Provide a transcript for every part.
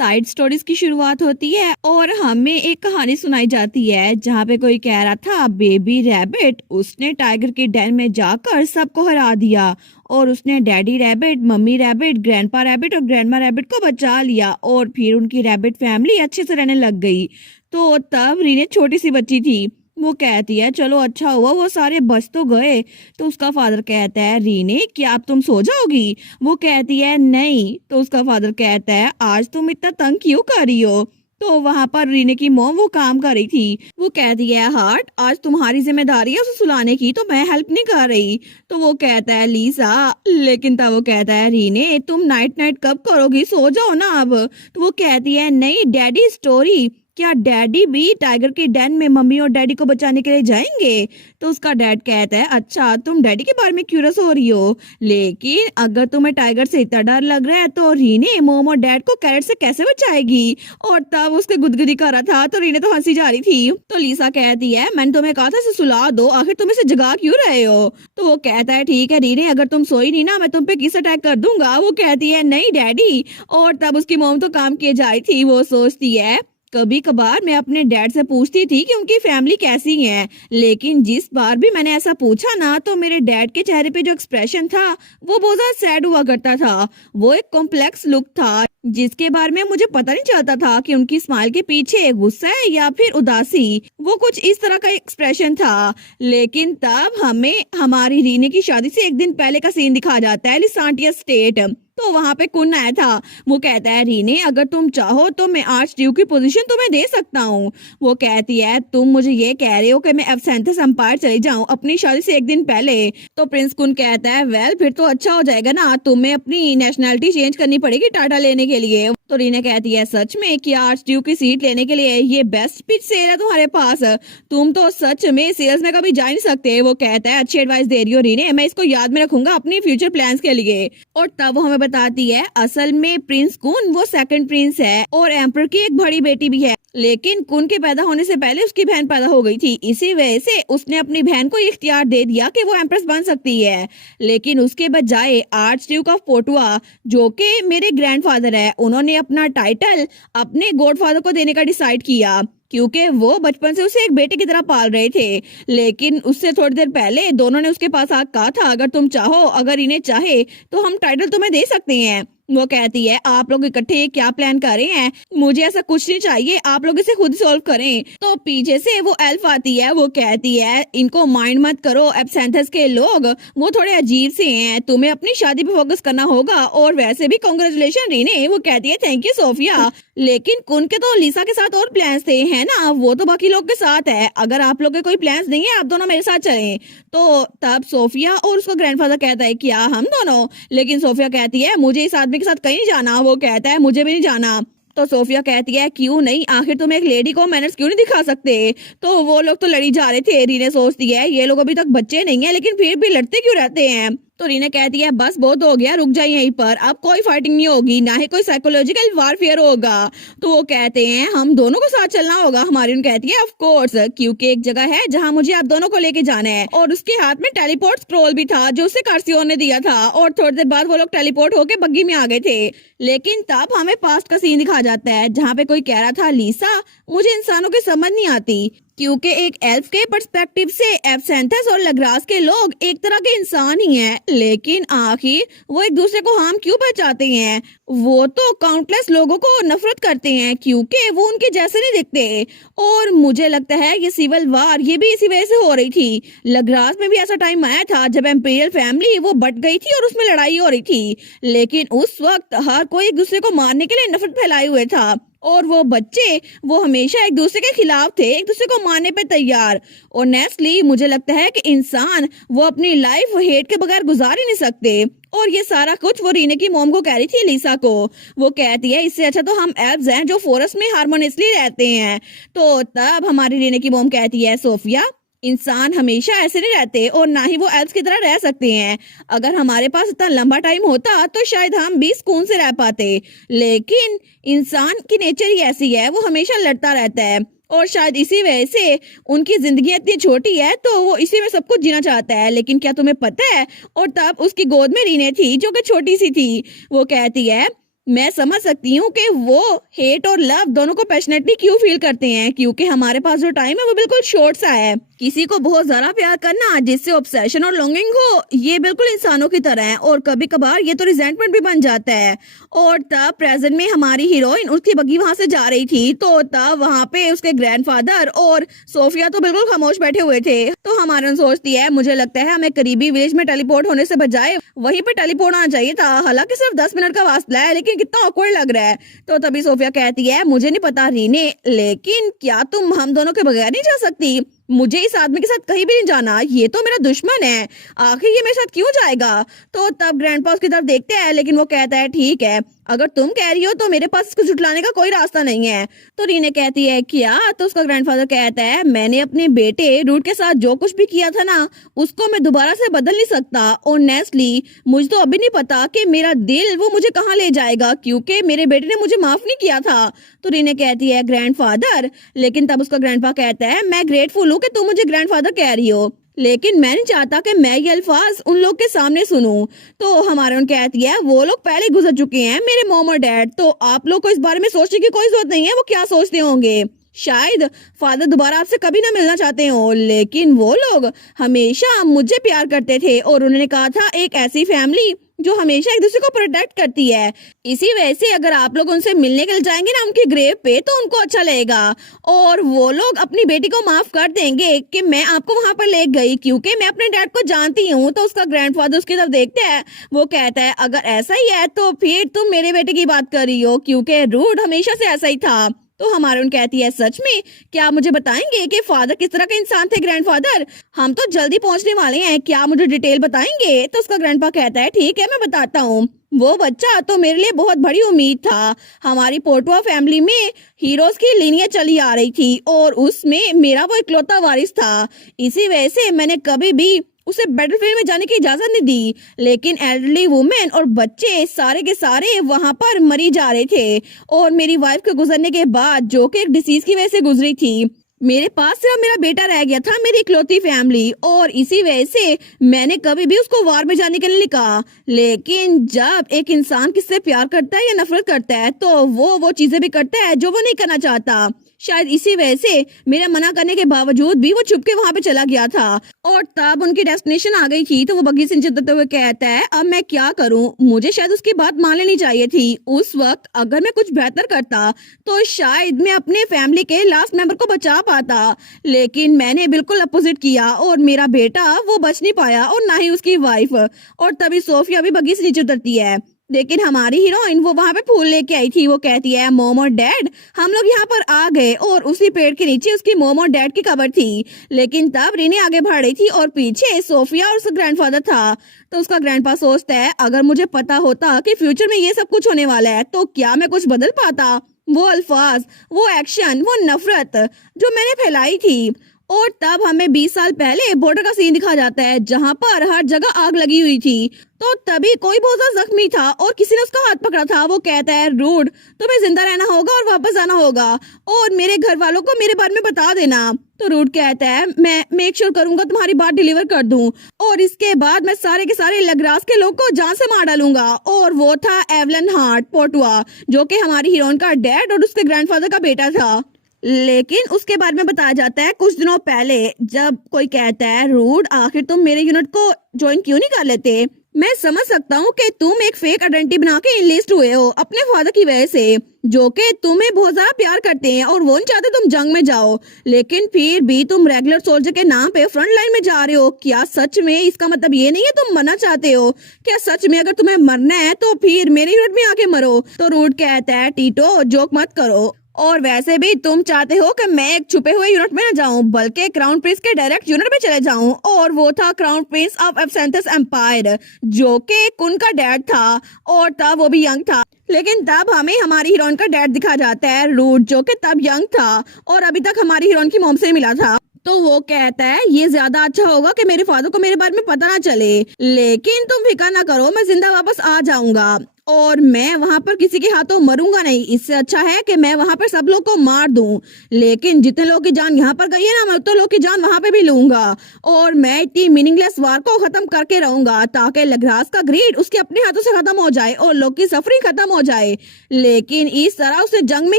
Side stories की शुरुआत होती है और हमें एक कहानी सुनाई जाती है जहाँ पे कोई कह रहा था बेबी रैबिट उसने टाइगर के डेन में जाकर सबको हरा दिया और उसने daddy rabbit, mummy rabbit, grandpa rabbit और ग्रैंडमा रैबिट को बचा लिया और फिर उनकी रैबिट फैमिली अच्छे से रहने लग गई। तो तब रीने छोटी सी बच्ची थी। वो कहती है चलो अच्छा हुआ वो सारे बच तो गए। तो उसका फादर कहता है रीने क्या अब तुम सो जाओगी? वो कहती है नहीं। तो उसका फादर कहता है आज तुम इतना तंग क्यों कर रही हो? तो वहां पर रीने की मॉम वो काम कर रही थी। वो कहती है हार्ट आज तुम्हारी जिम्मेदारी है उसे सुलाने की, तो मैं हेल्प नहीं कर रही। तो वो कहता है लीसा, लेकिन तब वो कहता है रीने तुम नाइट नाइट कब करोगी, सो जाओ ना अब। तो वो कहती है नहीं डैडी स्टोरी, क्या डैडी भी टाइगर के डेन में मम्मी और डैडी को बचाने के लिए जाएंगे? तो उसका डैड कहता है अच्छा तुम डैडी के बारे में क्यूरियस हो रही हो, लेकिन अगर तुम्हें टाइगर से इतना डर लग रहा है तो रीने मोम और डैड को कैरेट से कैसे बचाएगी? और तब उसके गुदगुदी कर रहा था तो रीने तो हंसी जा रही थी। तो लीसा कहती है मैंने तुम्हें कहा था इसे सुला दो, आखिर तुम इसे जगा क्यों रहे हो? तो वो कहता है ठीक है रीने अगर तुम सोई नहीं ना मैं तुम पे किस अटैक कर दूंगा। वो कहती है नहीं डैडी। और तब उसकी मोम तो काम किए जा रही थी। वो सोचती है कभी कभार मैं अपने डैड से पूछती थी कि उनकी फैमिली कैसी है, लेकिन जिस बार भी मैंने ऐसा पूछा ना तो मेरे डैड के चेहरे पे जो एक्सप्रेशन था वो बहुत ज्यादा सैड हुआ करता था। वो एक कॉम्प्लेक्स लुक था जिसके बारे में मुझे पता नहीं चलता था कि उनकी स्माइल के पीछे गुस्सा है या फिर उदासी। वो कुछ इस तरह का एक्सप्रेशन था। लेकिन तब हमें हमारी रीने की शादी से एक दिन पहले का सीन दिखा जाता है लिसांटिया स्टेट। तो वहां पे कुन आया था। वो कहता है रीने अगर तुम चाहो तो मैं आर्च ड्यूक की पोजीशन तुम्हें दे सकता हूँ। वो कहती है तुम मुझे ये कह रहे हो कि मैं एब्सेंथस एम्पायर चली जाऊँ अपनी शादी से एक दिन पहले? तो प्रिंस कुन कहता है वेल फिर तो अच्छा हो जाएगा ना, तुम्हें अपनी नेशनैलिटी चेंज करनी पड़ेगी टाटा लेने के लिए। तो रीना कहती है सच में कि आर्च ड्यूक की सीट लेने के लिए ये बेस्ट पिच सेल है तुम्हारे पास, तुम तो सच में सेल्स में कभी जा नहीं सकते। वो कहता है अच्छी एडवाइस दे रही हो रीने, मैं इसको याद में रखूंगा अपनी फ्यूचर प्लान्स के लिए। और तब वो हमें बताती है असल में प्रिंस कुन वो सेकंड प्रिंस है और एम्पर की एक बड़ी बेटी भी है, लेकिन कुन के पैदा होने से पहले उसकी बहन पैदा हो गई थी। इसी वजह से उसने अपनी बहन को इख्तियार दे दिया कि वो एम्प्रेस बन सकती है। लेकिन उसके बजाय आर्च ड्यूक ऑफ पोर्टुआ जो कि मेरे ग्रैंडफादर है उन्होंने अपना टाइटल अपने गॉडफादर को देने का डिसाइड किया, क्योंकि वो बचपन से उसे एक बेटे की तरह पाल रहे थे। लेकिन उससे थोड़ी देर पहले दोनों ने उसके पास आकर कहा था अगर तुम चाहो, अगर इन्हें चाहे तो हम टाइटल तुम्हें दे सकते हैं। वो कहती है आप लोग इकट्ठे क्या प्लान कर रहे हैं, मुझे ऐसा कुछ नहीं चाहिए, आप लोग इसे खुद सॉल्व करें। तो पीछे से वो एल्फ आती है। वो कहती है इनको माइंड मत करो, एब्सेंथस के लोग वो थोड़े अजीब से हैं, तुम्हें अपनी शादी पे फोकस करना होगा। और वैसे भी कांग्रेचुलेशन रीने। वो कहती है थैंक यू सोफिया। लेकिन कुन के तो लिसा के साथ और प्लान्स थे है ना, वो तो बाकी लोग के साथ है, अगर आप लोग के कोई प्लान्स नहीं है आप दोनों मेरे साथ चलें। तो तब सोफिया और उसका ग्रैंडफादर कहता है क्या हम दोनों? लेकिन सोफिया कहती है मुझे इस आदमी के साथ कहीं नहीं जाना। वो कहता है मुझे भी नहीं जाना। तो सोफिया कहती है क्यों नहीं, आखिर तुम एक लेडी को मैनर्स क्यों नहीं दिखा सकते? तो वो लोग तो लड़ी जा रहे थे। रीने सोचती है ये लोग अभी तक बच्चे नहीं है लेकिन फिर भी लड़ते क्यों रहते हैं? तो रीना कहती है बस बहुत हो गया, रुक जाइए यहीं पर, अब कोई फाइटिंग नहीं होगी, ना ही कोई साइकोलॉजिकल वारफेयर होगा। तो वो कहते हैं हम दोनों को साथ चलना होगा। हमारी उन कहती है ऑफ कोर्स, क्योंकि एक जगह है जहां मुझे आप दोनों को लेके जाना है। और उसके हाथ में टेलीपोर्ट स्क्रॉल भी था जो उसे कार्सियोन ने दिया था। और थोड़ी देर बाद वो लोग टेलीपोर्ट होके बग्गी में आ गए थे। लेकिन तब हमें पास्ट का सीन दिखा जाता है जहाँ पे कोई कह रहा था लीसा मुझे इंसानों की समझ नहीं आती, क्योंकि एक एल्फ के पर्सपेक्टिव से एब्सेंथस और लग्रास के लोग एक तरह के इंसान ही हैं, लेकिन आखिर वो एक दूसरे को हार्म क्यों पहुंचाते हैं? वो तो काउंटलेस लोगों को नफरत करते हैं क्योंकि वो उनके जैसे नहीं दिखते। और मुझे लगता है ये सिविल वार ये भी इसी वजह से हो रही थी। लग्रास में भी ऐसा टाइम आया था जब एम्पीरियल फैमिली वो बट गई थी और उसमें लड़ाई हो रही थी, लेकिन उस वक्त हर कोई एक दूसरे को मारने के लिए नफरत फैलाए हुए था। और वो बच्चे वो हमेशा एक दूसरे के खिलाफ थे, एक दूसरे को मारने पे तैयार। और नेस्टली मुझे लगता है कि इंसान वो अपनी लाइफ हेट के बगैर गुजार ही नहीं सकते। और ये सारा कुछ वो रीने की मॉम को कह रही थी लिसा को। वो कहती है इससे अच्छा तो हम एल्व्स हैं जो फॉरेस्ट में हार्मोनियसली रहते हैं। तो तब हमारी रीने की मॉम कहती है सोफिया इंसान हमेशा ऐसे नहीं रहते और ना ही वो एल्व्स की तरह रह सकते हैं। अगर हमारे पास इतना लंबा टाइम होता तो शायद हम भी सुकून से रह पाते, लेकिन इंसान की नेचर ही ऐसी है, वो हमेशा लड़ता रहता है। और शायद इसी वजह से उनकी जिंदगी इतनी छोटी है तो वो इसी में सब कुछ जीना चाहता है। लेकिन क्या तुम्हें पता है? और तब उसकी गोद में रीने थी जो कि छोटी सी थी। वो कहती है मैं समझ सकती हूँ कि वो हेट और लव दोनों को पैशनेटली क्यों फील करते हैं, क्योंकि हमारे पास जो टाइम है वो बिल्कुल शॉर्ट सा है। किसी को बहुत ज्यादा प्यार करना जिससे ऑब्सेशन और लॉन्गिंग हो, ये बिल्कुल इंसानों की तरह है और कभी कभार ये तो रिजेंटमेंट भी बन जाता है। और तब प्रेजेंट में हमारी हीरोइन उसकी बग्गी वहां से जा रही थी, तो तब वहां पे उसके ग्रैंडफादर और सोफिया तो बिल्कुल खामोश बैठे हुए थे। तो हमारा सोचती है, मुझे लगता है हमें करीबी विलेज में टेलीपोर्ट होने से बजाय वहीं पे टेलीपोर्ट आना चाहिए था। हालांकि सिर्फ 10 मिनट का वास्ता है, लेकिन कितना ऑकवर्ड लग रहा है। तो तभी सोफिया कहती है, मुझे नहीं पता रीने, लेकिन क्या तुम हम दोनों के बगैर नहीं जा सकती? मुझे इस आदमी के साथ कहीं भी नहीं जाना, ये तो मेरा दुश्मन है, आखिर ये मेरे साथ क्यों जाएगा? तो तब ग्रैंडपा उसकी तरफ देखते हैं, लेकिन वो कहता है, ठीक है, अगर तुम कह रही हो तो मेरे पास इसको झुटलाने का कोई रास्ता नहीं है। तो रीने कहती है, क्या? तो उसका ग्रैंडफादर कहता है, मैंने अपने बेटे रूट के साथ जो कुछ भी किया था ना, उसको मैं दोबारा से बदल नहीं सकता। ऑनेस्टली मुझे तो अभी नहीं पता कि मेरा दिल वो मुझे कहाँ ले जाएगा, क्योंकि मेरे बेटे ने मुझे माफ नहीं किया था। तो रीने कहती है, ग्रैंडफादर, लेकिन तब उसका ग्रैंडपा कहता है, मैं ग्रेटफुल हूँ कि तुम मुझे ग्रैंडफादर कह रही हो, लेकिन मैं नहीं चाहता कि मैं ये अल्फाज उन लोग के सामने सुनूं। तो हमारे उन कहती है, वो लोग पहले गुजर चुके हैं, मेरे मॉम और डैड, तो आप लोग को इस बारे में सोचने की कोई जरूरत नहीं है वो क्या सोचते होंगे। शायद फादर दोबारा आपसे कभी ना मिलना चाहते हो, लेकिन वो लोग हमेशा मुझे प्यार करते थे और उन्होंने कहा था एक ऐसी फैमिली जो हमेशा एक दूसरे को प्रोटेक्ट करती है। इसी वजह से अगर आप लोग उनसे मिलने के लिए जाएंगे ना उनके ग्रेव पे, तो उनको अच्छा लगेगा और वो लोग अपनी बेटी को माफ कर देंगे कि मैं आपको वहां पर ले गई, क्योंकि मैं अपने डैड को जानती हूँ। तो उसका ग्रैंडफादर उसकी तरफ देखता है, वो कहता है, अगर ऐसा ही है तो फिर तुम मेरे बेटे की बात कर रही हो, क्योंकि रूड हमेशा से ऐसा ही था। तो हमारे उन कहती है, सच में? क्या आप मुझे बताएंगे कि फादर किस तरह के इंसान थे ग्रैंडफादर? हम तो जल्दी पहुंचने वाले हैं, क्या मुझे डिटेल बताएंगे? तो उसका ग्रैंडपा कहता है, ठीक है, मैं बताता हूँ। वो बच्चा तो मेरे लिए बहुत बड़ी उम्मीद था। हमारी पोर्टुआ फैमिली में हीरोज की लीनियज चली आ रही थी और उसमें मेरा वो इकलौता वारिस था। इसी वजह से मैंने कभी भी उसे बैटलफील्ड में जाने की इजाजत नहीं दी, लेकिन एल्डरली वुमेन और बच्चे सारे के सारे वहां पर मरी जा रहे थे और मेरी वाइफ के गुजरने के बाद, जो कि एक डिसीज की वजह से गुजरी थी, मेरे पास सिर्फ मेरा बेटा रह गया था, मेरी इकलौती फैमिली, और इसी वजह से मैंने कभी भी उसको वार में जाने के लिए नहीं कहा। लेकिन जब एक इंसान किससे प्यार करता है या नफरत करता है, तो वो चीजें भी करता है जो वो नहीं करना चाहता। शायद इसी वजह से मेरे मना करने के बावजूद भी वो छुप के वहां पे चला गया था और तब उनकी डेस्टिनेशन आ गई थी। तो वो बग्गी से नीचे उतरते हुए कहता है, अब मैं क्या करूं? मुझे शायद उसकी बात मान लेनी चाहिए थी उस वक्त। अगर मैं कुछ बेहतर करता तो शायद मैं अपने फैमिली के लास्ट मेंबर को बचा पाता, लेकिन मैंने बिल्कुल अपोजिट किया और मेरा बेटा वो बच नहीं पाया और ना ही उसकी वाइफ। और तभी सोफिया भी बग्गी से नीचे उतरती है, लेकिन हमारी हीरोइन वो वहां पे फूल लेके आई थी। वो कहती है, मॉम और डैड, हम लोग यहाँ पर आ गए, और उसी पेड़ के नीचे उसकी मॉम और डैड की कब्र थी। लेकिन तब रीने आगे बढ़ रही थी और पीछे सोफिया और उसका ग्रैंडफादर था। तो उसका ग्रैंडपा सोचता है, अगर मुझे पता होता कि फ्यूचर में ये सब कुछ होने वाला है, तो क्या मैं कुछ बदल पाता? वो अल्फाज, वो एक्शन, वो नफरत जो मैंने फैलाई थी। और तब हमें 20 साल पहले बॉर्डर का सीन दिखा जाता है, जहाँ पर हर जगह आग लगी हुई थी। तो तभी कोई बहुत ज्यादा जख्मी था और किसी ने उसका हाथ पकड़ा था। वो कहता है, रूड, तुम्हें जिंदा रहना होगा और वापस आना होगा और मेरे घर वालों को मेरे बारे में बता देना। तो रूड कहता है, मैं मेक श्योर करूंगा तुम्हारी बात डिलीवर कर दूं, और इसके बाद मैं सारे के सारे लग्रास के लोग को जान से मार डालूंगा। और वो था एवलन हार्ट पोर्टुआ, जो कि हमारी हीरोइन का डैड और उसके ग्रैंडफादर का बेटा था। लेकिन उसके बारे में बताया जाता है कुछ दिनों पहले, जब कोई कहता है, रूड, आखिर तुम मेरे यूनिट को ज्वाइन क्यों नहीं कर लेते? मैं समझ सकता हूँ कि तुम एक फेक आइडेंटिटी बना के इनलिस्ट हुए हो अपने फादर की वजह से, जो कि तुम्हें बहुत ज्यादा प्यार करते हैं और वो नहीं चाहते तुम जंग में जाओ, लेकिन फिर भी तुम रेगुलर सोल्जर के नाम पे फ्रंट लाइन में जा रहे हो। क्या सच में इसका मतलब ये नहीं है तुम मरना चाहते हो? क्या सच में अगर तुम्हें मरना है तो फिर मेरे यूनिट में आके मरो? तो रूड कहता है, टीटो, जोक मत करो, और वैसे भी तुम चाहते हो कि मैं एक छुपे हुए यूनिट में न जाऊं, बल्कि क्राउन प्रिंस के डायरेक्ट यूनिट में चले जाऊं। और वो था क्राउन प्रिंस ऑफ एब्सेंथस एम्पायर, जो कि कुन का डैड था, और तब वो भी यंग था। लेकिन तब हमें हमारी हीरोइन का डैड दिखा जाता है, रूड, जो कि तब यंग था और अभी तक हमारी हीरोइन की मॉम से मिला था। तो वो कहता है, ये ज्यादा अच्छा होगा कि मेरे फादर को मेरे बारे में पता ना चले, लेकिन तुम फिक्र ना करो, मैं जिंदा वापस आ जाऊंगा। और मैं वहां पर किसी के हाथों मरूंगा नहीं। इससे अच्छा है कि मैं वहां पर सब लोग को मार दूं। लेकिन जितने लोग की जान यहाँ पर गई है ना, मैं उतने लोग की जान वहां पे भी लूंगा। और मैं इतनी मीनिंगलेस वार को खत्म करके रहूंगा ताकि लेग्रास का ग्रीड उसके अपने हाथों से खत्म हो जाए और लोग की सफरिंग खत्म हो जाए। लेकिन इस तरह उसने जंग में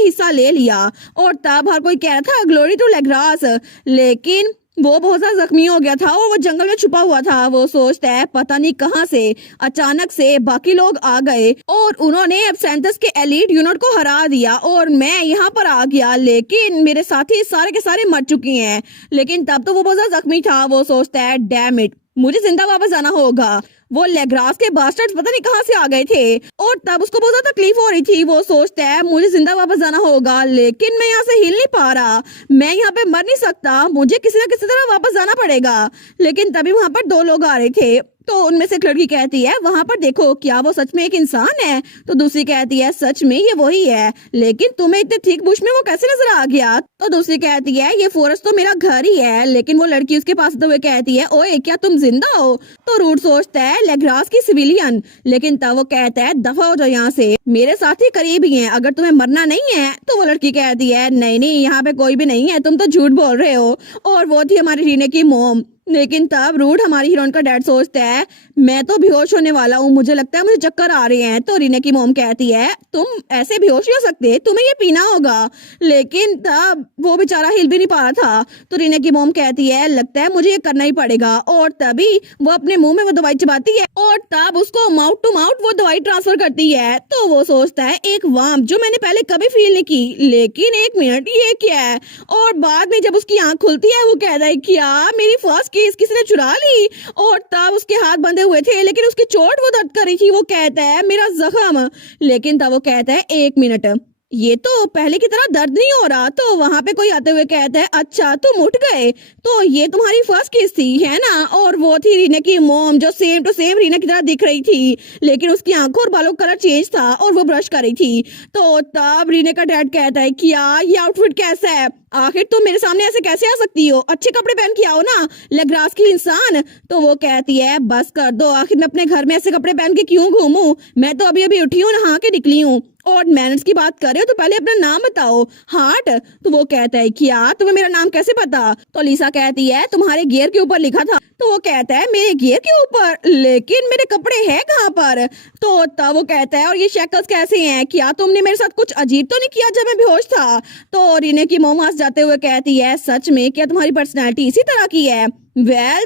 हिस्सा ले लिया और तब हर कोई कह रहा था ग्लोरी टू लेग्रास। लेकिन वो बहुत ज्यादा जख्मी हो गया था और वो जंगल में छुपा हुआ था। वो सोचता है पता नहीं कहां से अचानक से बाकी लोग आ गए और उन्होंने एब्सेंथस के एलीट यूनिट को हरा दिया और मैं यहाँ पर आ गया। लेकिन मेरे साथी सारे के सारे मर चुके हैं। लेकिन तब तो वो बहुत ज्यादा जख्मी था। वो सोचता है डैम इट, मुझे जिंदा वापस आना होगा। वो लेग्रास के बास्टर्ड्स पता नहीं कहां से आ गए थे और तब उसको बहुत ज्यादा तकलीफ हो रही थी। वो सोचता है मुझे जिंदा वापस जाना होगा, लेकिन मैं यहाँ से हिल नहीं पा रहा, मैं यहाँ पे मर नहीं सकता, मुझे किसी ना किसी तरह वापस जाना पड़ेगा। लेकिन तभी वहां पर दो लोग आ रहे थे। तो उनमें से एक लड़की कहती है वहां पर देखो, क्या वो सच में एक इंसान है? तो दूसरी कहती है सच में ये वही है, लेकिन तुम्हें इतने थिक बुश में वो कैसे नजर आ गया? तो दूसरी कहती है ये फॉरेस्ट तो मेरा घर ही है। लेकिन वो लड़की उसके पास आते हुए कहती है ओए क्या तुम जिंदा हो? तो रूट सोचता है लेग्रास की सिविलियन। लेकिन तब वो कहता है दफा हो जाओ यहाँ से, मेरे साथी करीब ही हैं, अगर तुम्हें मरना नहीं है। तो वो लड़की कहती है नहीं नहीं, यहाँ पे कोई भी नहीं है, तुम तो झूठ बोल रहे हो। और वो थी हमारी रीने की मोम। लेकिन तब रूट हमारी हीरोइन का डैड सोचता है मैं तो बेहोश होने वाला हूँ, मुझे लगता है मुझे चक्कर आ रहे हैं। तो रीने की मोम कहती है तुम ऐसे बेहोश नहीं हो सकते, तुम्हें ये पीना होगा। लेकिन तब वो बेचारा हिल भी नहीं पा रहा था। तो रीने की मोम कहती है लगता है मुझे ये करना ही पड़ेगा। और तभी वो अपने मुंह में वो दवाई चबाती है और तब उसको माउथ टू माउथ वो दवाई ट्रांसफर करती है। तो वो सोचता है एक वार्म जो मैंने पहले कभी फील नहीं की, लेकिन एक मिनट ये क्या है? और बाद में जब उसकी आंख खुलती है वो कहता है क्या मेरी फर्स्ट केस किसी ने चुरा ली? और तब उसके हाथ बंधे हुए थे लेकिन उसकी चोट वो दर्द कर रही थी। वो कहता है मेरा जख्म। लेकिन तब वो कहता है एक मिनट, ये तो पहले की तरह दर्द नहीं हो रहा। तो वहां पे कोई आते हुए कहता है अच्छा तुम उठ गए, तो ये तुम्हारी फर्स्ट केस थी है ना? और वो थी रीना की मॉम जो सेम टू सेम रीना की तरह दिख रही थी, लेकिन उसकी आंखों और बालों का कलर चेंज था और वो ब्रश कर रही थी। तो तब रीना का डैड कहता है क्या ये आउटफिट कैसा है? आखिर तुम मेरे सामने ऐसे कैसे आ सकती हो? अच्छे कपड़े पहन के आओ ना, लेग्रास की इंसान। तो वो कहती है बस कर दो, आखिर मैं अपने घर में ऐसे कपड़े पहन के क्यों घूमूं? मैं तो अभी अभी उठी हूँ, नहा के निकली हूँ। और मैनर्स की बात कर रहे हो तो पहले अपना नाम बताओ, हार्ट। तो वो कहता है क्या तुम्हें मेरा नाम कैसे पता? तो लिसा कहती है तुम्हारे गियर के ऊपर लिखा था। तो वो कहता है मेरे गियर के ऊपर, लेकिन मेरे कपड़े हैं कहाँ पर? तो तब वो कहता है और ये शक्ल्स कैसे हैं? क्या तुमने मेरे साथ कुछ अजीब तो नहीं किया जब मैं बेहोश था? तो रीने की मोम हंस जाते हुए कहती है सच में क्या तुम्हारी पर्सनैलिटी इसी तरह की है?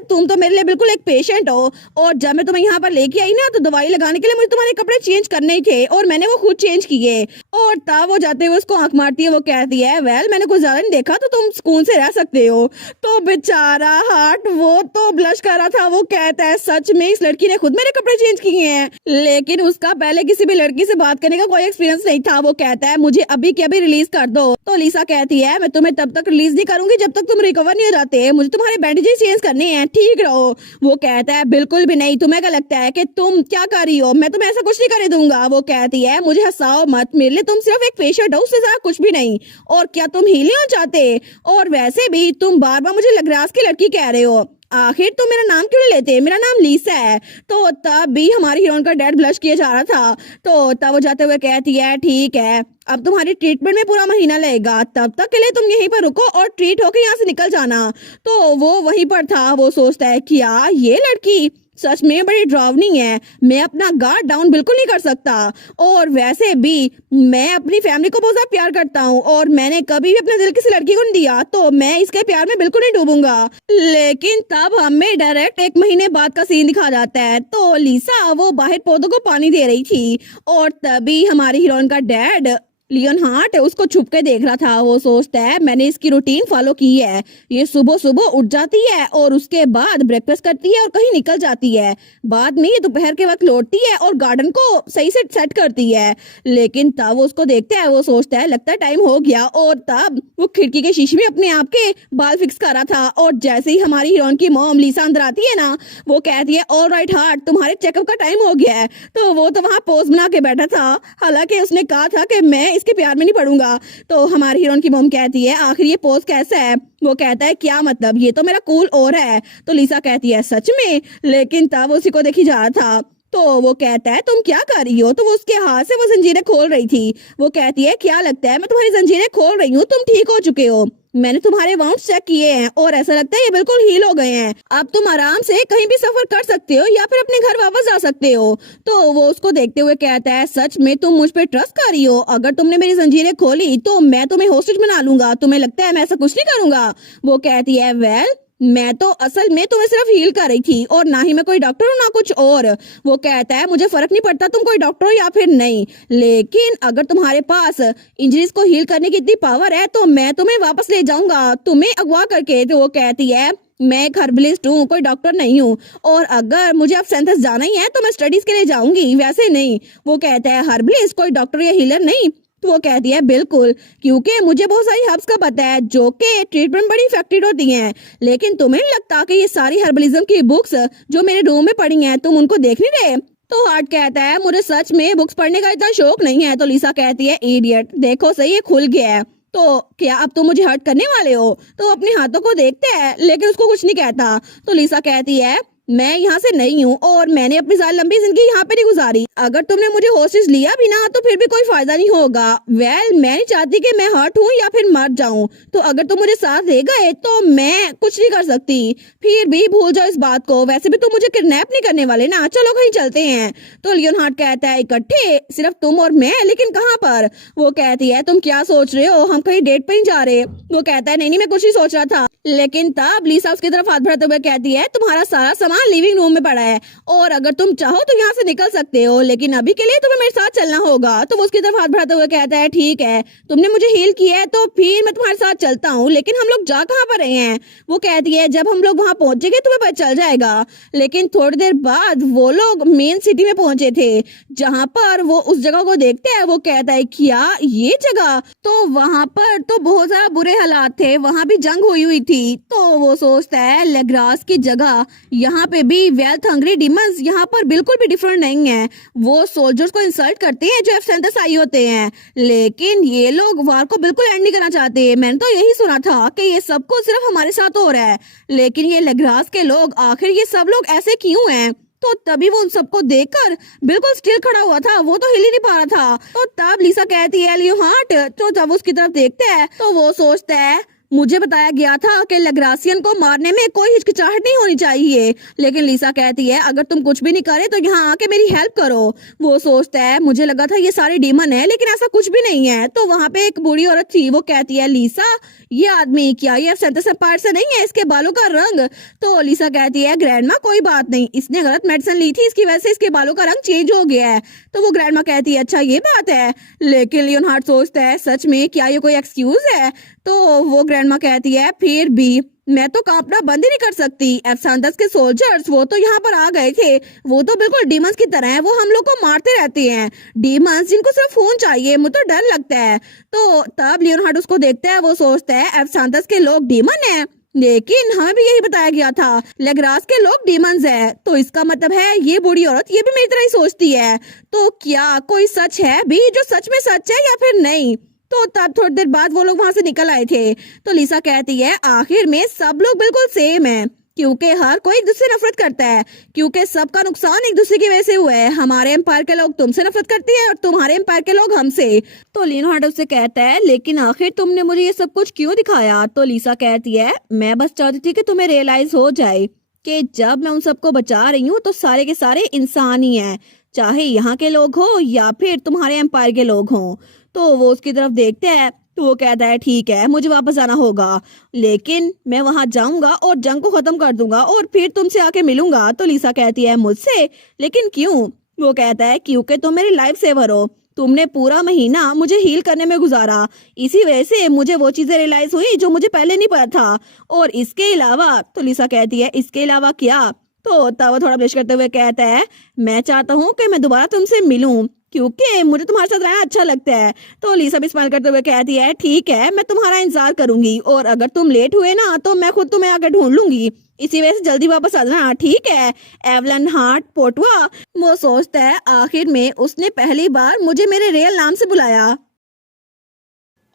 तुम तो मेरे लिए बिल्कुल एक पेशेंट हो। और जब मैं तुम्हें यहाँ पर लेके आई ना तो दवाई लगाने के लिए मुझे तुम्हारे कपड़े चेंज करने ही थे और मैंने वो खुद चेंज किए। और तब वो जाते हुए उसको आंख मारती है। वो कहती है मैंने कुछ ज्यादा नहीं देखा तो तुम सुकून से रह सकते हो। तो बेचारा हार्ट वो तो ब्लश कर रहा था। वो कहता है सच में इस लड़की ने खुद मेरे कपड़े चेंज किए हैं, लेकिन उसका पहले किसी भी लड़की से बात करने का कोई एक्सपीरियंस नहीं था। वो कहता है मुझे अभी के अभी रिलीज कर दो। तो लिसा कहती है मैं तुम्हें तब तक रिलीज नहीं करूंगी जब तक तुम रिकवर नहीं हो जाते, मुझे तुम्हारे बैंडेजेस चेंज करने हैं, ठीक रहो। वो कहता है बिल्कुल भी नहीं, तुम्हें क्या लगता है कि तुम क्या कर रही हो? मैं तुम्हें ऐसा कुछ नहीं करने दूंगा। वो कहती है मुझे हंसाओ मत, मेरे लिए तुम सिर्फ एक पेशेंट हो, उससे ज्यादा कुछ भी नहीं। और क्या तुम हील नहीं हो चाहते? और वैसे भी तुम बार बार मुझे लेग्रास की लड़की कह रहे हो, आखिर तुम मेरा नाम क्यों नहीं लेते? मेरा नाम लीसा है। तो तब भी हमारी हीरोइन का डैड ब्लश किए जा रहा था। तो तब वो जाते हुए कहती है ठीक है, अब तुम्हारी ट्रीटमेंट में पूरा महीना लगेगा, तब तक के लिए तुम यहीं पर रुको और ट्रीट होकर यहाँ से निकल जाना। तो वो वहीं पर था। वो सोचता है क्या ये लड़की सच में बड़ी डरावनी है, मैं अपना गार्ड डाउन बिल्कुल नहीं कर सकता। और वैसे भी मैं अपनी फैमिली को बहुत ज्यादा प्यार करता हूँ और मैंने कभी भी अपने दिल किसी लड़की को नहीं दिया, तो मैं इसके प्यार में बिल्कुल नहीं डूबूंगा। लेकिन तब हमें डायरेक्ट एक महीने बाद का सीन दिखा जाता है। तो लिसा वो बाहर पौधों को पानी दे रही थी और तभी हमारी हीरोइन का डैड लियोन हार्ट उसको छुप के देख रहा था। वो सोचता है मैंने इसकी रूटीन फॉलो की है, ये सुबह सुबह उठ जाती है और उसके बाद ब्रेकफास्ट करती है और कहीं निकल जाती है, बाद में ये दोपहर के वक्त लौटती है और गार्डन को सही से सेट करती है। लेकिन तब वो उसको देखता है, वो सोचता है लगता है टाइम हो गया। और तब वो खिड़की के शीशे में अपने आप के बाल फिक्स कर रहा था। और जैसे ही हमारी हीरोइन की मॉम लिसा अंदर आती है ना, वो कहती है ऑल राइट हार्ट, तुम्हारे चेकअप का टाइम हो गया है। तो वो तो वहां पोज बना के बैठा था, हालांकि उसने कहा था कि मैं इसके प्यार में नहीं पड़ूंगा। तो हमारी हीरोइन की मॉम कहती है आखिर ये पोज कैसा है? वो कहता है क्या मतलब, ये तो मेरा कूल और है। तो लिसा कहती है सच में? लेकिन तब उसी को देखी जा रहा था। तो वो कहता है तुम क्या कर रही हो, तो वो उसके हाथ से वो जंजीरें खोल रही थी। वो कहती है क्या लगता है मैं तुम्हारी जंजीरें खोल रही हूँ, तुम ठीक हो चुके हो, मैंने तुम्हारे वाउंड्स चेक किए हैं और ऐसा लगता है ये बिल्कुल हील हो गए हैं, अब तुम आराम से कहीं भी सफर कर सकते हो या फिर अपने घर वापस जा सकते हो। तो वो उसको देखते हुए कहता है सच में तुम मुझ पर ट्रस्ट कर रही हो, अगर तुमने मेरी जंजीरें खोली तो मैं तुम्हें होस्टेज बना लूंगा, तुम्हें लगता है मैं ऐसा कुछ नहीं करूंगा। वो कहती है वेल मैं तो असल में तुम्हें सिर्फ हील कर रही थी और ना ही मैं कोई डॉक्टर हूँ ना कुछ और। वो कहता है मुझे फर्क नहीं पड़ता तुम कोई डॉक्टर हो या फिर नहीं, लेकिन अगर तुम्हारे पास इंजरीज को हील करने की इतनी पावर है तो मैं तुम्हें वापस ले जाऊंगा तुम्हें अगवा करके। तो वो कहती है मैं एक हर्बलिस्ट हूँ, कोई डॉक्टर नहीं हूँ, और अगर मुझे अब सेंथस जाना ही है तो मैं स्टडीज के लिए जाऊंगी, वैसे नहीं। वो कहता है हर्बलिस्ट कोई डॉक्टर या हीलर नहीं। तो वो कहती है बिल्कुल, क्योंकि मुझे बहुत सारी हर्ब्स का पता है जो कि ट्रीटमेंट बड़ी इफेक्टिव होती हैं, लेकिन तुम्हें नहीं लगता कि ये सारी हर्बलिज्म की बुक्स जो मेरे रूम में पड़ी हैं तुम उनको देख नहीं रहे। तो हार्ट कहता है मुझे सच में बुक्स पढ़ने का इतना शौक नहीं है। तो लिसा कहती है इडियट, देखो सही ये खुल गया है, तो क्या अब तुम मुझे हर्ट करने वाले हो। तो अपने हाथों को देखते हैं लेकिन उसको कुछ नहीं कहता। तो लिसा कहती है मैं यहाँ से नहीं हूँ और मैंने अपनी सारी लंबी जिंदगी यहाँ पे नहीं गुजारी, अगर तुमने मुझे होस्टेज लिया भी ना तो फिर भी कोई फायदा नहीं होगा। वेल मैं नहीं चाहती कि मैं हर्ट हूँ या फिर मर जाऊँ, तो अगर तुम मुझे साथ दे गए तो मैं कुछ नहीं कर सकती, फिर भी भूल जाओ इस बात को, वैसे भी तुम मुझे किडनैप नहीं करने वाले ना, चलो कहीं चलते हैं। तो लियोनहार्ड कहता है इकट्ठे सिर्फ तुम और मैं, लेकिन कहाँ पर। वो कहती है तुम क्या सोच रहे हो, हम कहीं डेट पे नहीं जा रहे। वो कहता है नहीं नहीं मैं कुछ नहीं सोच रहा था, लेकिन तब लिसा उसकी तरफ हाथ बढ़ाते हुए कहती है तुम्हारा सारा सामान लिविंग रूम में पड़ा है और अगर तुम चाहो तो यहाँ से निकल सकते हो, लेकिन अभी के लिए तुम्हें मेरे साथ चलना होगा। तो वो उसकी तरफ हाथ बढ़ाते हुए कहता है ठीक है तुमने मुझे हील किया है तो फिर मैं तुम्हारे साथ चलता हूँ, लेकिन हम लोग जा कहाँ पर रहे हैं। वो कहती है जब हम लोग वहाँ पहुंचेंगे तुम्हें पता चल जाएगा। लेकिन थोड़ी देर बाद वो लोग मेन सिटी में पहुंचे थे जहाँ पर वो उस जगह को देखते हैं। वो कहता है क्या ये जगह, तो वहाँ पर तो बहुत ज्यादा बुरे हालात थे, वहाँ भी जंग हुई थी। तो वो सोचता है लेग्रास की जगह यहाँ पे भी वेल्थ हंग्री डिमंस यहाँ पर बिल्कुल भी डिफरेंट नहीं है, वो सोल्जर्स को इंसल्ट करते हैं जो एब्सेंटस आई होते हैं, लेकिन ये लोग वार को बिल्कुल एंड नहीं करना चाहते। मैंने तो यही सुना था कि ये सब कुछ सिर्फ हमारे साथ हो रहा है, लेकिन ये लेग्रास के लोग आखिर ये सब लोग ऐसे क्यों हैं। तो तभी वो उन सबको देखकर बिल्कुल स्टिल खड़ा हुआ था, वो तो हिल ही नहीं पा रहा था। तो तब लिसा कहती है लियोहार्ट, तो जब उसकी तरफ देखते हैं तो वो सोचता है मुझे बताया गया था कि लेग्रासियन को मारने में कोई हिचकिचाहट नहीं होनी चाहिए, लेकिन लिसा कहती है अगर तुम कुछ भी नहीं करे तो यहाँ आके मेरी हेल्प करो। वो सोचता है मुझे लगा था ये सारे डीमन है, लेकिन ऐसा कुछ भी नहीं है। तो वहाँ पे एक बूढ़ी औरत थी, वो कहती है लिसा ये आदमी क्या ये सेंटस एम्पायर से नहीं है, इसके बालों का रंग। तो लिसा कहती है ग्रैंडमा कोई बात नहीं, इसने गलत मेडिसिन ली थी, इसकी वजह से इसके बालों का रंग चेंज हो गया है। तो वो ग्रैंडमा कहती है अच्छा ये बात है, लेकिन लियोनहार्ड सोचता है सच में क्या ये कोई एक्सक्यूज है। तो वो ग्रैंडमा कहती है फिर भी मैं तो कांपना बंद ही नहीं कर सकती, एब्सांथस के सोल्जर्स वो तो यहाँ पर आ गए थे, वो तो बिल्कुल डीमंस की तरह हैं, वो हम लोग को मारते रहते हैं, डीमंस जिनको सिर्फ खून चाहिए, मुझे तो डर लगता है। तो तब लियोनहार्ड उसको देखता है, वो सोचता है एब्सांथस के लोग डीमन हैं, लेकिन हमें भी यही बताया गया था लेग्रास के लोग डीमंस है, तो इसका मतलब है ये बूढ़ी औरत ये भी मेरी तरह ही सोचती है, तो क्या कोई सच है भी जो सच में सच है या फिर नहीं। तो तब थोड़ी देर बाद वो लोग वहां से निकल आए थे। तो लिसा कहती है आखिर में सब लोग बिल्कुल सेम है, क्योंकि हर कोई एक दूसरे से नफरत करता है, क्योंकि सबका नुकसान एक दूसरे की वजह से हुआ है, हमारे एम्पायर के लोग तुमसे नफरत करते हैं और तुम्हारे एम्पायर के लोग हमसे। तो लियोनहार्ड उससे कहता है लेकिन आखिर तुमने मुझे ये सब कुछ क्यों दिखाया। तो लिसा कहती है मैं बस चाहती थी कि तुम्हें रियलाइज हो जाए कि जब मैं उन सबको बचा रही हूँ तो सारे के सारे इंसान ही हैं, चाहे यहाँ के लोग हो या फिर तुम्हारे एम्पायर के लोग हों। तो वो उसकी तरफ देखते हैं, तो वो कहता है ठीक है मुझे वापस आना होगा, लेकिन मैं वहां जाऊंगा और जंग को खत्म कर दूंगा और फिर तुमसे आके मिलूंगा। तो लिसा कहती है मुझसे, लेकिन क्यों। वो कहता है क्योंकि तुम मेरी लाइफ सेवर हो, तुमने पूरा महीना मुझे हील करने में गुजारा, इसी वजह से मुझे वो चीजें रियलाइज हुई जो मुझे पहले नहीं पता था, और इसके अलावा। तो लिसा कहती है इसके अलावा क्या। तो तब वो थोड़ा ब्लश करते हुए कहता है मैं चाहता हूँ कि मैं दोबारा तुमसे मिलूं, क्योंकि मुझे तुम्हारे साथ रहना अच्छा लगता है। तो लिसा भी स्माइल करते हुए कहती है ठीक है मैं तुम्हारा इंतजार करूंगी, और अगर तुम लेट हुए ना तो मैं खुद तुम्हें आकर ढूंढ लूंगी, इसी वजह से जल्दी वापस आ जाना, ठीक है। एवलन हार्ट पोटवा वो सोचता है आखिर में उसने पहली बार मुझे मेरे रियल नाम से बुलाया।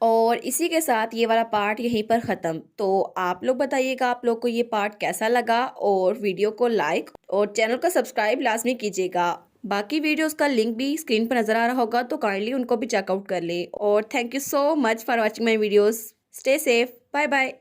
और इसी के साथ ये वाला पार्ट यहीं पर ख़त्म। तो आप लोग बताइएगा आप लोग को ये पार्ट कैसा लगा, और वीडियो को लाइक और चैनल को सब्सक्राइब लाजमी कीजिएगा। बाकी वीडियोस का लिंक भी स्क्रीन पर नज़र आ रहा होगा, तो काइंडली उनको भी चेकआउट कर लें। और thank you so much for watching my videos. Stay safe, bye bye.